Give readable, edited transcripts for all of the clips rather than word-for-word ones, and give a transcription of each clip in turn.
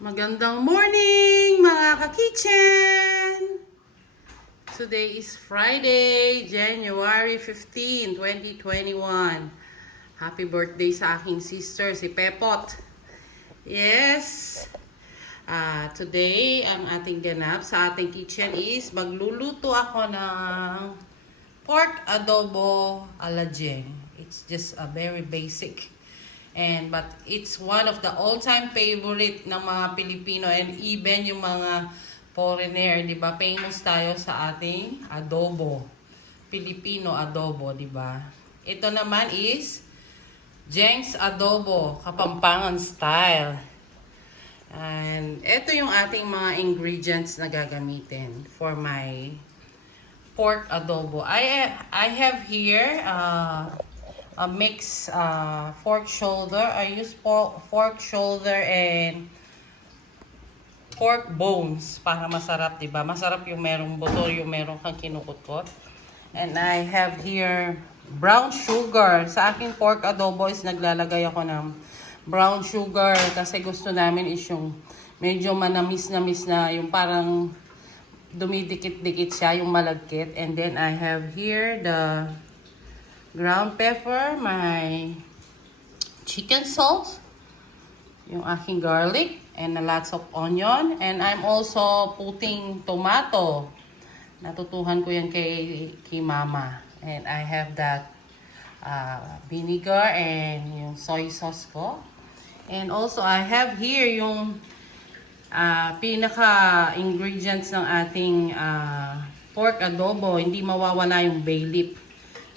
Magandang morning mga ka-kitchen! Today is Friday, January 15, 2021. Happy birthday sa aking sister, si Pepot. Yes! Today, ang ating ganap sa ating kitchen is magluluto ako ng pork adobo ala Jeng. It's just a very basic. But it's one of the all-time favorite ng mga Pilipino and even yung mga foreigner, di ba? Famous tayo sa ating adobo. Filipino adobo, di ba? Ito naman is Jeng's adobo, Kapampangan style. And ito yung ating mga ingredients na gagamitin for my pork adobo. I have here a mix pork shoulder. I use pork shoulder and pork bones para masarap, diba? Masarap yung merong buto, yung merong kang kinukutkot. And I have here brown sugar. Sa aking pork adobo is naglalagay ako ng brown sugar kasi gusto namin is yung medyo manamis-namis na yung parang dumidikit-dikit siya, yung malagkit. And then I have here the ground pepper, my chicken salt, yung aking garlic, and lots of onion. And I'm also putting tomato. Natutuhan ko yan kay mama. And I have that vinegar and yung soy sauce ko. And also I have here yung pinaka-ingredients ng ating pork adobo. Hindi mawawala yung bay leaf.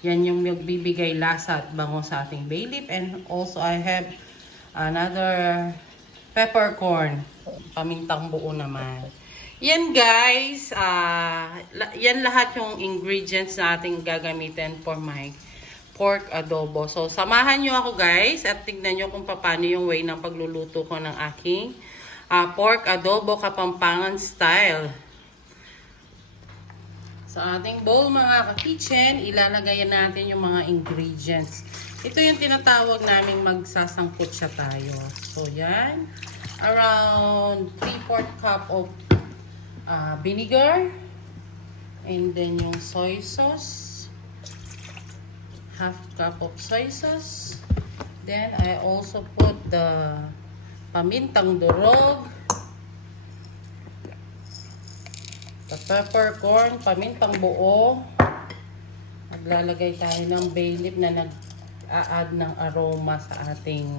Yan yung magbibigay lasa at bango sa ating bay leaf. And also I have another peppercorn. Pamintang buo naman. Yan guys. Yan lahat yung ingredients na ating gagamitin for my pork adobo. So samahan nyo ako guys at tignan nyo kung paano yung way ng pagluluto ko ng aking pork adobo Kapampangan style. Sa ating bowl mga ka-kitchen, ilalagay natin yung mga ingredients. Ito yung tinatawag naming magsasangkot siya tayo. So yan, around 3/4 cup of vinegar. And then yung soy sauce, half cup of soy sauce. Then I also put the pamintang durog, peppercorn, pamintang buo. Maglalagay tayo ng bay leaf na nag-a-add ng aroma sa ating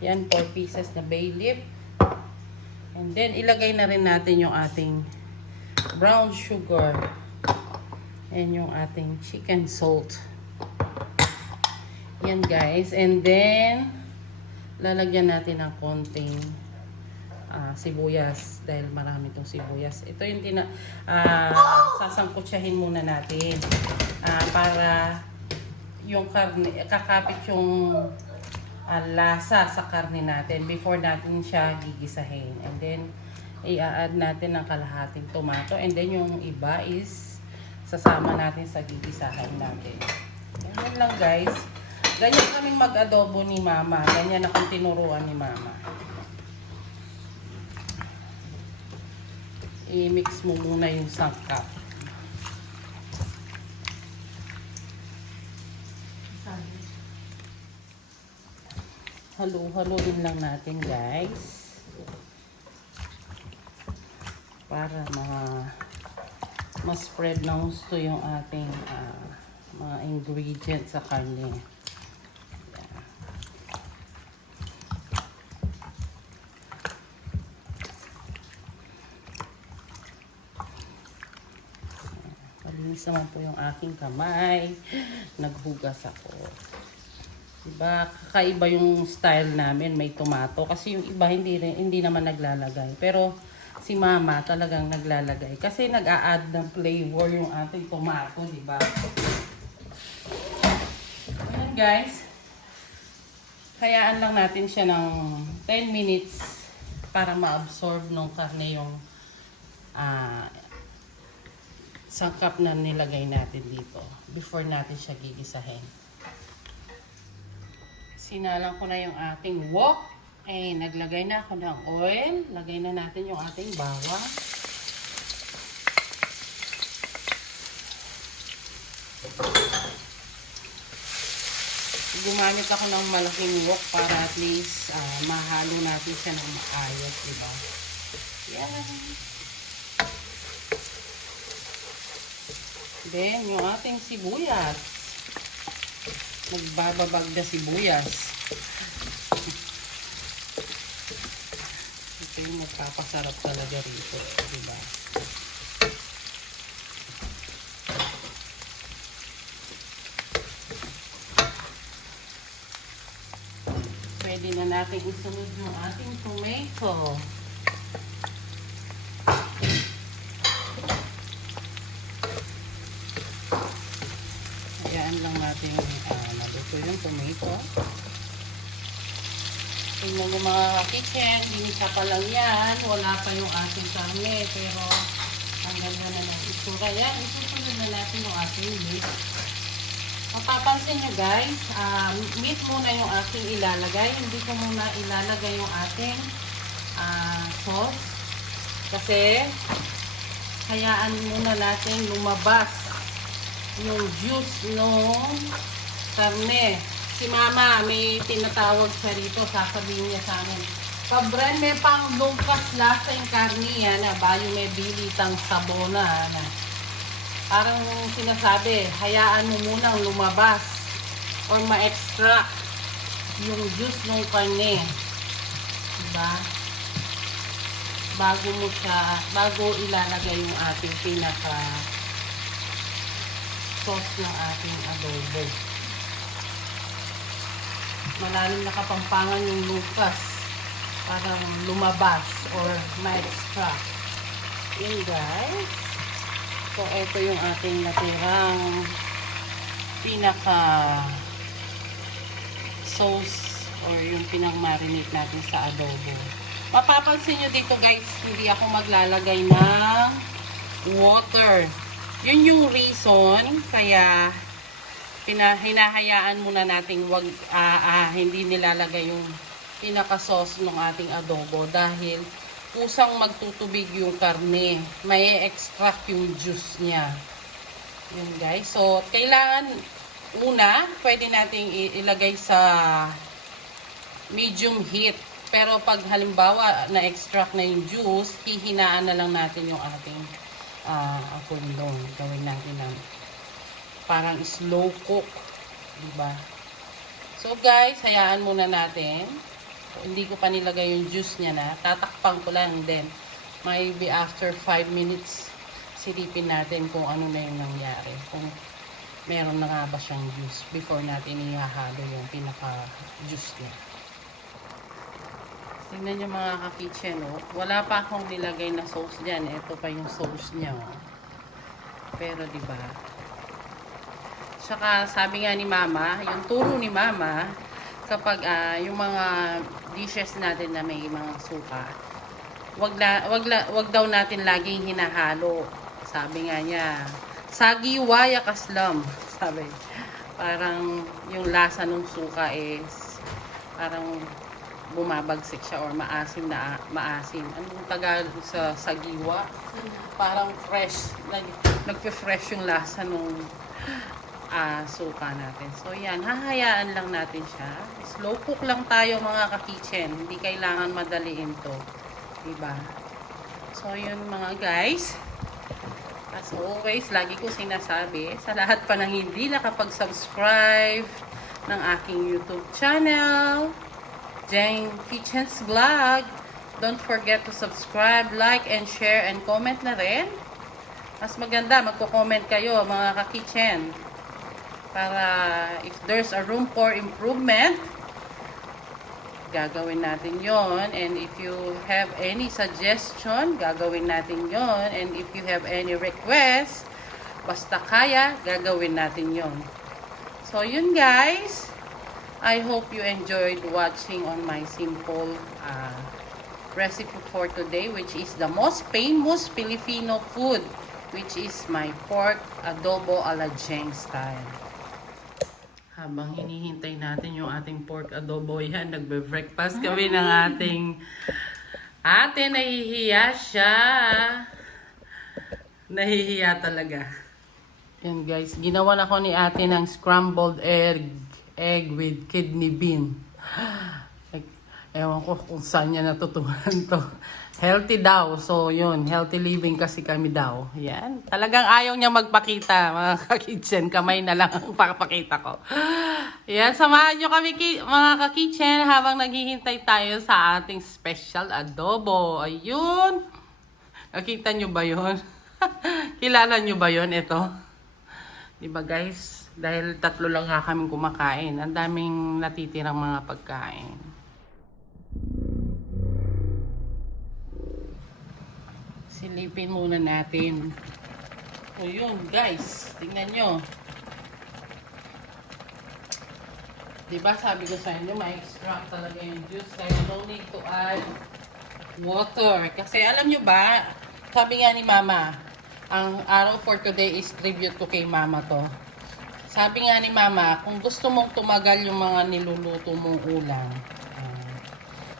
yan, 4 pieces na bay leaf. And then ilagay na rin natin yung ating brown sugar and yung ating chicken salt. Yan guys. And then lalagyan natin ng konting sibuyas dahil marami itong sibuyas. Ito yung sasangkutsyahin muna natin para yung karne, kakapit yung lasa sa karne natin before natin siya gigisahin. And then i-add natin ng kalahating tomato and then yung iba is sasama natin sa gigisahin natin. Ganyan lang guys. Ganyan kaming mag-adobo ni mama. Ganyan akong tinuruan ni mama. I-mix mo muna yung sangkap. Halo-halo din lang natin guys. Para ma-spread ng gusto yung ating mga ingredients sa karne. Malinis naman po yung aking kamay. Naghugas ako. Diba? Kakaiba yung style namin. May tomato. Kasi yung iba hindi naman naglalagay. Pero si mama talagang naglalagay. Kasi nag-a-add ng flavor yung ating tomato. Diba? Ayan guys. Hayaan lang natin siya ng 10 minutes para ma-absorb ng karne yung sangkap na nilagay natin dito before natin siya gigisahin. Sinalang ko na yung ating wok Okay, naglagay na ako ng oil. Lagay na natin yung ating bawang. Gumamit ako ng malaking wok para at least mahalo natin siya ng maayos, diba? Yan. Then, yung ating sibuyas. Nagbababag na sibuyas. Ito yung magpapasarap talaga rito, diba? Pwede na natin isunod yung ating tomato. Hayaan lang natin naluto yung tomato. Tingnan nyo mga kitchen, dinisa pa lang yan. Wala pa yung ating karne. Pero ang ganda na ng itsura. Yan, isusunod na natin yung ating meat. Mapapansin nyo guys, meat muna yung ating ilalagay. Hindi ko muna ilalagay yung ating sauce. Kasi, hayaan muna natin lumabas yung juice ng karne. Si mama, may tinatawag siya rito. Sasabihin niya sa amin, Pabren, may pang lungkas lasa yung karne yan. Bayo may bilitang sabona. Parang sinasabi, hayaan mo munang lumabas or ma-extract yung juice ng karne. Diba? Bago ilalagay yung ating pinaka sauce ng ating adobo. Malalim na kapampangan yung lukas. Parang lumabas or ma-extract. Yun guys. So, ito yung ating natirang pinaka sauce or yung pinang-marinate natin sa adobo. Mapapansin nyo dito guys, hindi ako maglalagay ng water. Yun yung reason kaya hinahayaan muna natin hindi nilalagay yung pinaka-sauce ng ating adobo dahil kusang magtutubig yung karne. May extract yung juice niya. Yun guys. So, kailangan una, pwede nating ilagay sa medium heat. Pero pag halimbawa na-extract na yung juice, hihinaan na lang natin yung ating apoy doon. Gawin natin ng parang slow cook. Diba? So guys, hayaan muna natin. Hindi ko pa nilagay yung juice niya na. Tatakpan ko lang din. Maybe after 5 minutes, silipin natin kung ano na yung nangyari. Kung meron na nga ba siyang juice before natin ihahalo yung pinaka-juice niya. Tingnan nyo mga ka-kitchen, oh. Wala pa akong nilagay na sauce dyan. Ito pa yung sauce niya, oh. Pero diba? Saka sabi nga ni Mama, yung turo ni Mama, kapag yung mga dishes natin na may mga suka, wag daw natin laging hinahalo. Sabi nga niya, sagiwa yakaslam. Sabi, parang yung lasa ng suka is parang bumabagsik siya or maasim na maasim. Anong Tagalog sa sagiwa? Parang fresh, nagpe-fresh yung lasa ng suka natin. So yan, hahayaan lang natin siya. Slow cook lang tayo mga ka-kitchen. Hindi kailangan madaliin to. Diba? So yun mga guys. As always, lagi ko sinasabi, sa lahat pa ng hindi nakapag-subscribe ng aking YouTube channel, Jane Kitchen's Vlog, don't forget to subscribe, like, and share, and comment na rin. Mas maganda, magko-comment kayo mga ka-kitchen. Para if there's a room for improvement, gagawin natin yon. And if you have any suggestion, gagawin natin yon. And if you have any request, basta kaya, gagawin natin yon. So yun guys, I hope you enjoyed watching on my simple recipe for today, which is the most famous Filipino food, which is my pork adobo a la Jeng style. Habang hinihintay natin yung ating pork adobo, yan, nagbe-breakfast kami ng ating ate. Nahihiya siya. Nahihiya talaga. Yan guys, ginawa na ko ni ate ng scrambled egg with kidney bean. Ewan ko kung saan niya natutunan to. Healthy daw. So, yun. Healthy living kasi kami daw. Yan. Talagang ayaw niya magpakita, mga ka-kitchen. Kamay na lang ang papakita ko. Yan. Samahan niyo kami, mga ka-kitchen, habang naghihintay tayo sa ating special adobo. Ayun. Nakita niyo ba yun? Kilala niyo ba yun? Ito. Diba guys? Dahil 3 lang nga kami kumakain. Ang daming natitirang mga pagkain. Silipin muna natin. O yun, guys. Tingnan nyo. Diba sabi ko sa inyo, may extract talaga yung juice. Kaya no need to add water. Kasi alam nyo ba, sabi nga ni Mama, ang araw for today is tribute to kay Mama to. Sabi nga ni Mama, kung gusto mong tumagal yung mga niluluto mong ulam,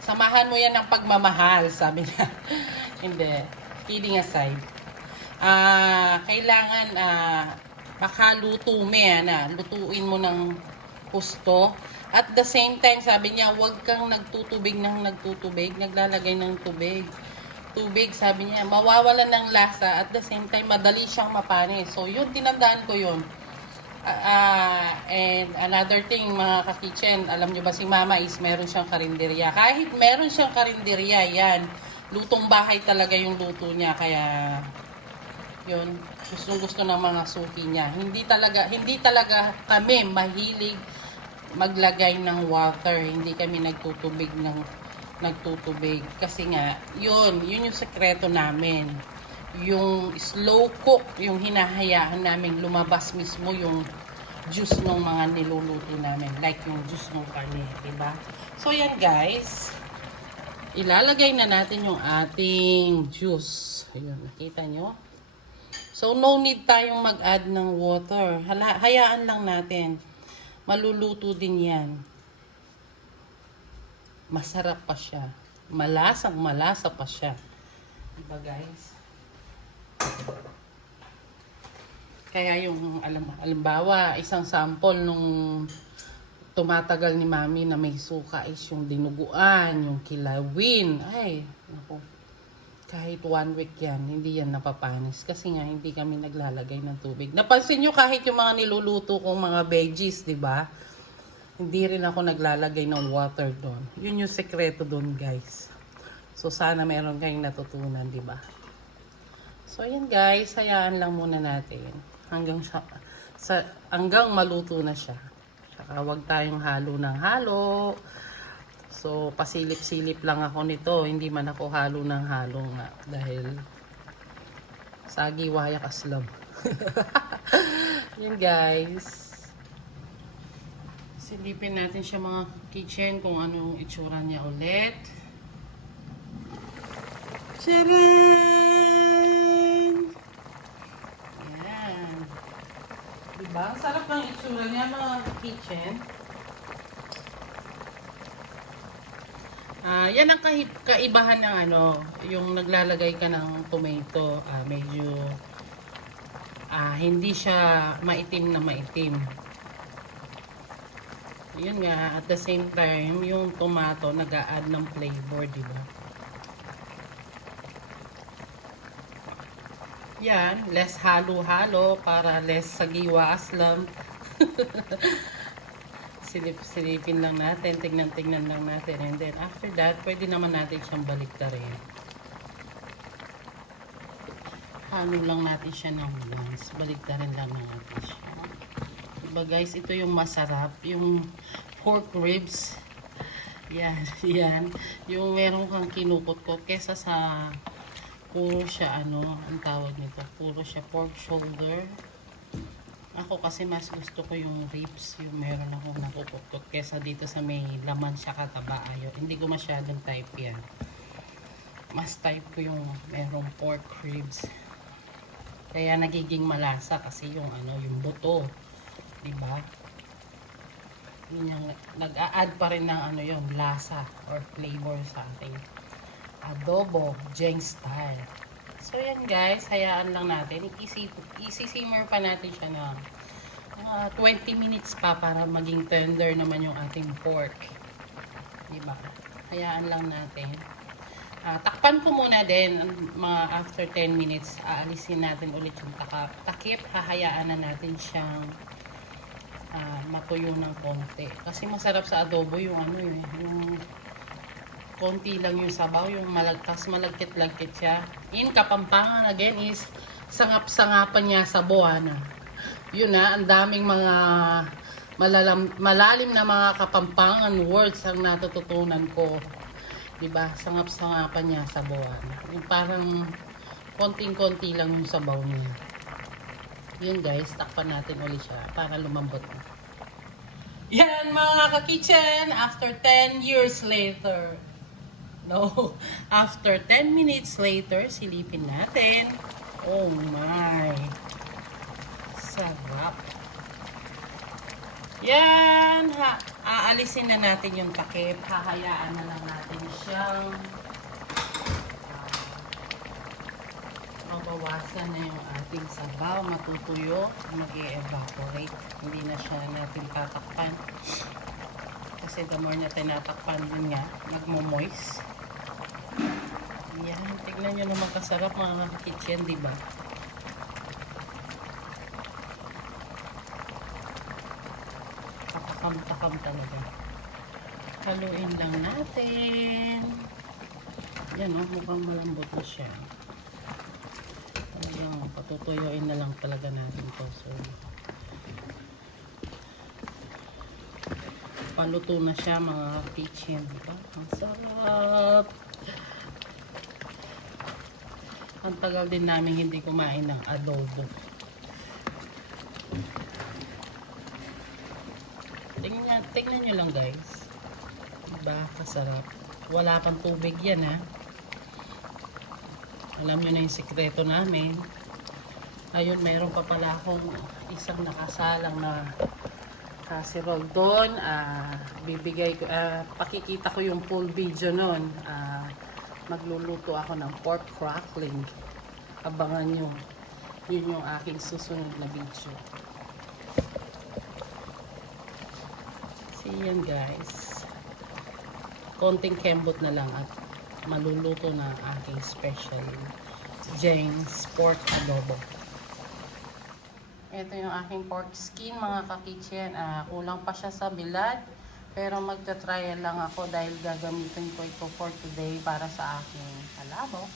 samahan mo yan ng pagmamahal, sabi niya. Hindi. Kidding aside, kailangan makaluto mo yan, lutuin mo ng gusto. At the same time, sabi niya, huwag kang nagtutubig, naglalagay ng tubig, sabi niya, mawawalan ng lasa. At the same time, madali siyang mapanis. So, yun, tinandaan ko yun. And another thing, mga ka-kitchen, alam nyo ba si Mama is meron siyang karinderya. Kahit meron siyang karinderya, yan, lutong bahay talaga yung luto niya, kaya yun, gustong-gusto ng mga suki niya. Hindi talaga kami mahilig maglagay ng water. Hindi kami nagtutubig kasi nga yun yung sekreto namin. Yung slow cook, yung hinahayaan namin lumabas mismo yung juice ng mga niluluto namin, like yung juice ng karne, diba? So yan guys, ilalagay na natin yung ating juice. Ayun, nakita nyo? So, no need tayong mag-add ng water. Hayaan lang natin. Maluluto din yan. Masarap pa siya. Malasa pa siya. Diba guys? Kaya yung, alimbawa, isang sample nung tumatagal ni Mami na may suka is yung dinuguan, yung kilawin. Ay, naku. Kahit 1 week yan, hindi yan napapanis. Kasi nga, hindi kami naglalagay ng tubig. Napansin nyo kahit yung mga niluluto kong mga veggies, di ba? Hindi rin ako naglalagay ng water doon. Yun yung sekreto doon, guys. So, sana meron kayong natutunan, di ba? So, yan guys, hayaan lang muna natin. Hanggang maluto na siya. Saka huwag tayong halo ng halo. So, pasilip-silip lang ako nito. Hindi man ako halo ng halo nga. Dahil sagi wayak aslam. Yan guys. Silipin natin siya mga kitchen kung anong itsura niya ulit. Charan! Yan. Diba? Ang sarap ng itsura niya mga kitchen. Yan ang kaibahan ng yung naglalagay ka ng tomato, medyo hindi siya maitim na maitim. Yun nga, at the same time, yung tomato nag-a-add ng flavor, di ba? Yan, less halo-halo para less sagiwa aslam. Silipin lang natin, tignan lang natin, and then after that, pwede naman natin siyang baliktarin. Halo lang natin siya ng once, baliktarin lang natin siya. Diba guys, ito yung masarap, yung pork ribs. Yan, yan. Yung meron kang kinukot-kot kesa sa puro siya ang tawag nito, puro siya pork shoulder. Ako kasi mas gusto ko yung ribs, yung meron akong nakukukot kesa dito sa may laman siya kataba. Hindi ko masyadong type yan. Mas type ko yung merong pork ribs. Kaya nagiging malasa kasi yung yung buto, 'di ba? Yun yung nag-a-add pa rin ng ano yun, lasa or flavor sa ating adobo, Jeng style. So yan guys, hayaan lang natin. Isi-simmer pa natin siya na 20 minutes pa para maging tender naman yung ating pork. Diba? Hayaan lang natin. Takpan ko muna din mga after 10 minutes. Aalisin natin ulit yung takip. Hahayaan na natin siyang matuyo ng konti. Kasi masarap sa adobo yung ano yung konti lang yung sabaw, yung malagkit-lagkit siya. In Kapampangan again is sangap-sangapan niya sa buwana. Yun na, ang daming mga malalim na mga Kapampangan words ang natututunan ko. Diba? Sangap-sangapan niya sa buwana. Yung parang konting-konti lang yung sabaw niya. Yun guys, takpan natin ulit siya para lumambot na. Yan mga ka-kitchen, after 10 years later. No, after 10 minutes later, silipin natin. Oh my! Sarap! Yan! Aalisin na natin yung takip. Hahayaan na lang natin siyang mabawasan na yung ating sabaw, matutuyo, mag-e-evaporate. Hindi na siya natin tatakpan. Kasi the more na tinatakpan din nga, nagmo-moist. Yan, tignan nyo naman kasarap mga kitchen, diba? Takam-takam talaga. Haluin lang natin. Yan o, mukhang malambot na siya. Ayun, patutuyuin na lang talaga natin to. So, paluto na siya mga kitchen. Diba? Ang sarap! Ang tagal din namin hindi kumain ng adobo. Tingnan nyo lang guys. Diba? Kasarap. Wala pang tubig yan ha. Alam nyo na yung sikreto namin. Ayun, mayroon pa pala akong isang nakasalang na casserole doon. Pakikita ko yung full video nun. Magluluto ako ng pork crackling. Abangan nyo. Yun yung aking susunod na video. See yan guys. Konting kembot na lang at maluluto na aking special Jeng's pork adobo. Ito yung aking pork skin mga ka-kitchen. Kulang pa siya sa bilad. Pero magta-trial lang ako dahil gagamitin ko ito for today para sa aking palabok.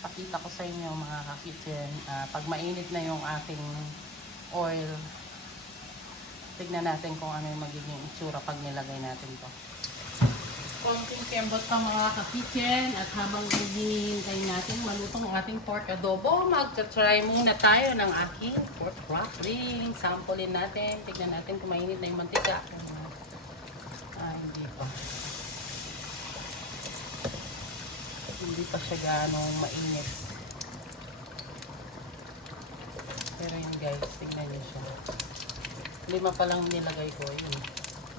Pakita ko sa inyo mga ka-kitchen. Pag mainit na yung ating oil, tignan natin kung ano yung magiging itsura pag nilagay natin to. Konting kembot pa mga ka-kitchen at habang hinihintay natin malutong ang ating pork adobo, magta-try muna tayo ng aking pork crackling. Samplein natin, tignan natin kung mainit na yung mantika. Hindi pa. Hindi pa siya ganong mainit. Pero yun guys, tingnan niyo siya. 5 pa lang nilagay ko. Yun.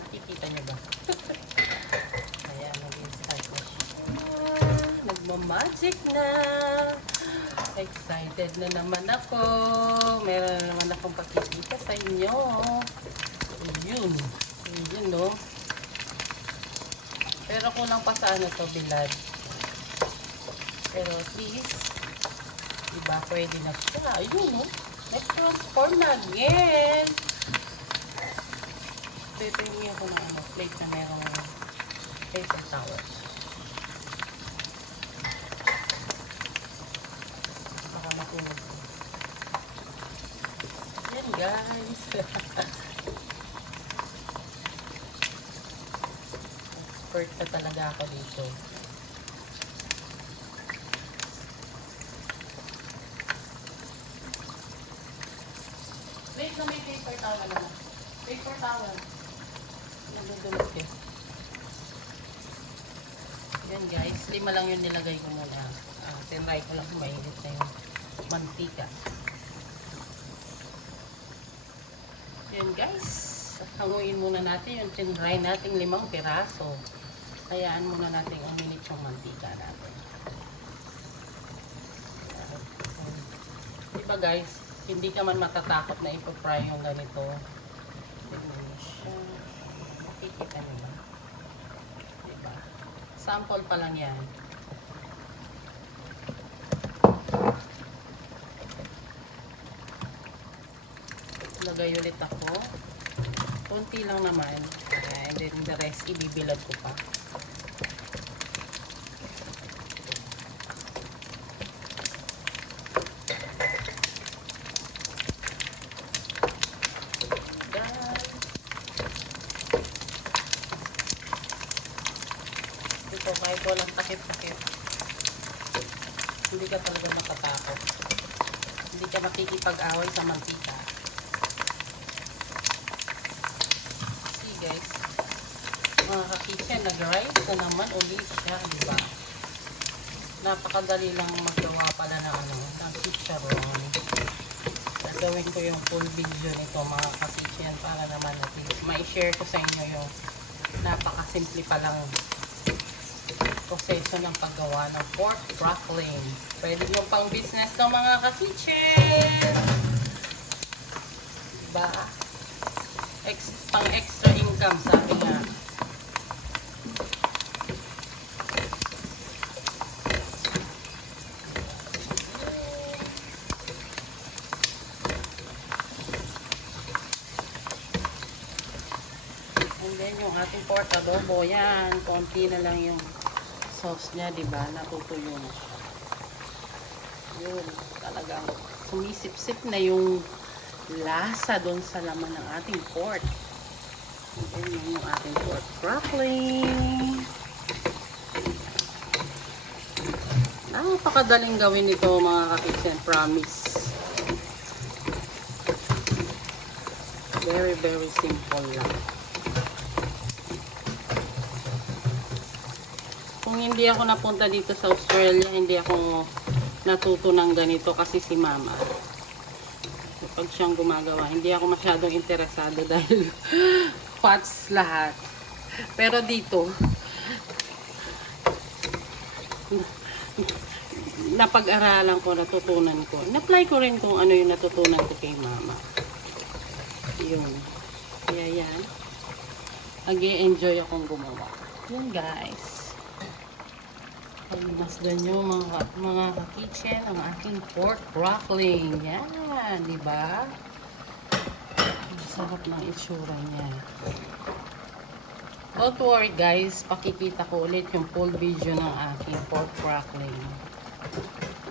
Nakikita niyo ba? Ayan, nag-start na siya. Nagmamagic na. Excited na naman ako. Meron na naman akong pakikita sa inyo. Yun. Yun, no? Pero kulang pa sa ano to, bilad. Pero at least, diba, pwede na siya. Ayun, no? Nag-transform na again. Pipingi ako ng ano, plate na merong paper towel. Baka matunog. Yan, guys. Expert na talaga ako dito. Wait na may paper towel na. Paper towel. Nagdudulog eh. Yan guys, 5 lang yung nilagay ko muna. Tinry ko lang kung mainit na yung mantika. Yan guys. hanguin muna natin yung tinry nating 5 piraso. Hayaan muna natin uminit yung mantika natin. Diba guys, hindi ka man matatakot na ipapry yung ganito. Makikita nyo ba? Diba? Sample pa lang yan. Lagay ulit ako. Konti lang naman. And then the rest, ibibilad ko pa. Ito kahit walang takip-takip. Hindi ka talaga matatakot. Hindi ka makikipag-away sa mantika. Guys, mga ka-kitchen, nag-rise na naman ulit siya, diba? Napakadali lang magawa pala ng ng chicharon. Gagawin ko yung full video nito, mga ka-kitchen, para naman natin ma-share ko sa inyo yung napakasimple palang proseso ng paggawa ng pork crackling. Pwede yung pang business ng mga ka-kitchen, diba? Pang extra income, sabi nga. And then yung ating pork adobo, yan, konti na lang yung sauce niya, diba? Natutuyo na siya. Yun, talagang sumisip-sip na yung lasa doon sa laman ng ating pork. And then yung ating pork crackling. Napakadaling gawin nito, mga ka-kitchen, promise. Very, very simple lang. Kung hindi ako napunta dito sa Australia, hindi ako natuto ng ganito kasi si mama. Pag siyang gumagawa, hindi ako masyadong interesado dahil pots lahat. Pero dito, napag-aralan ko, natutunan ko. Na-apply ko rin kung ano yung natutunan ko kay mama. Yun. Kaya yan. Nag-i-enjoy akong gumawa. Yun guys. Pagmasdan nyo mga ka-kitchen ang aking pork crackling. Yan, di ba? Masarap ng itsura niya. Don't worry guys, pakikita ko ulit yung full video ng aking pork crackling.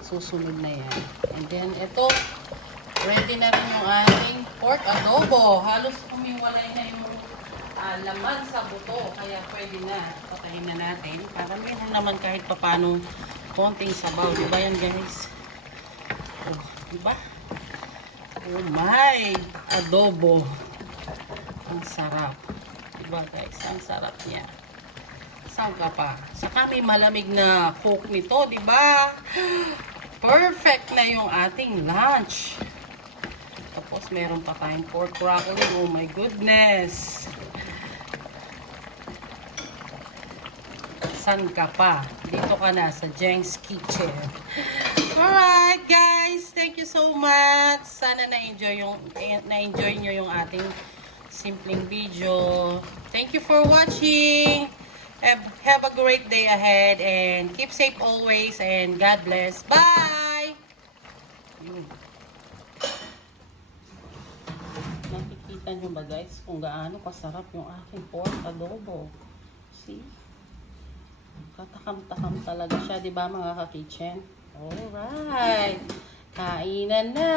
Susunod na yan. And then ito, ready na rin yung ating pork adobo. Halos umiwalay na yung laman sa buto, kaya pwede na patayin na natin para meron naman kahit papano konting sabaw, diba yan guys? Oh, diba? Oh my, adobo, ang sarap, diba guys? Ang sarap niya. Saan ka pa? Saka may malamig na coke nito, diba? Perfect na yung ating lunch. Tapos meron pa tayong pork crackling. Oh my goodness. Saan ka pa? Dito ka na sa Jeng's Kitchen. Alright guys, thank you so much. Sana na-enjoy nyo yung ating simpleng video. Thank you for watching. Have a great day ahead and keep safe always and God bless. Bye! Nakikita nyo ba guys kung gaano kasarap yung aking pork adobo? See? Katakam-takam talaga siya, di ba mga ka-kitchen? Alright! Kainan na!